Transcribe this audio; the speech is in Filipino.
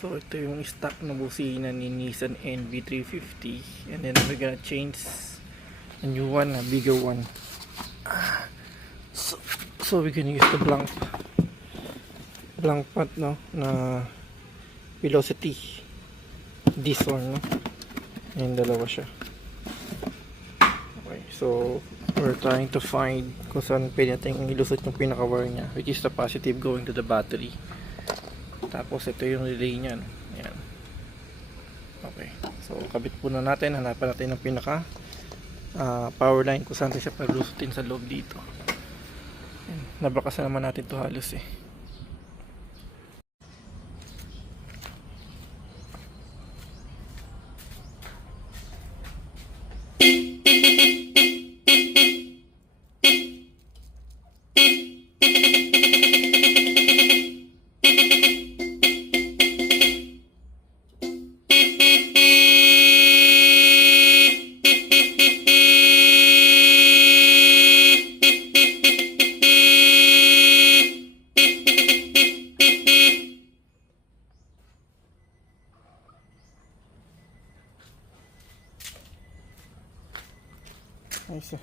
So ito yung stock na busina ni Nissan NV350, and then we're gonna change a new one, a bigger one. So we're gonna use the blank pot, no, na velocity, this one, no, and dalawa siya. Okay, so we're trying to find kung saan pwede natin ilusot yung pinaka wire nya, which is the positive going to the battery. Tapos ito yung relay nya, no? Ayan. Okay, so kabit po na natin, hanapan natin ng pinaka power line kung saan siya palusutin sa loob dito. Ayan. Nabakasan naman natin to halos eh. Nice.